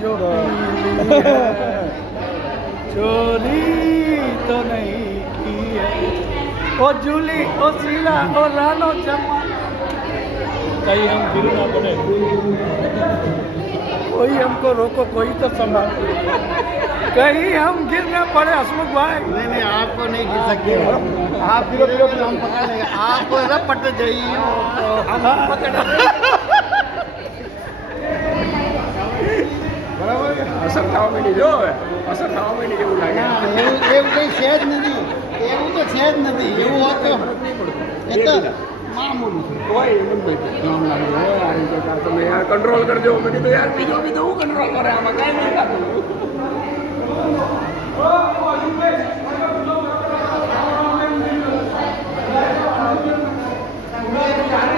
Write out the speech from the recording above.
जो पी ली है चोरी तो नहीं की है ओ जूली ओ शीला ओ रानो चम्मा कहीं हम गिर ना पड़े कोई हमको रोको कोई तो संभाल कहीं हम गिर ना पड़े हसमुख भाई नहीं नहीं आपको नहीं गिर सकते आप गिरोगे तो हम पकड़ लेंगे आपको सब पट जाइए हम पकड़ બરાબર અસર થવા માંડી જો હવે અસર થવા માંડી એવું લાગે એવું કંઈ છે જ નથી એવું તો છે જ નથી એવું હોત તો એ તો મામૂલી છે કોઈ એમ નહીં આમ લાગે હોય આ રીતે કાં તમે યાર કંટ્રોલ કરજો મેં કીધું યાર બીજો હું કંટ્રોલ કરે આમાં કાંઈ નહીં થતું Thank you.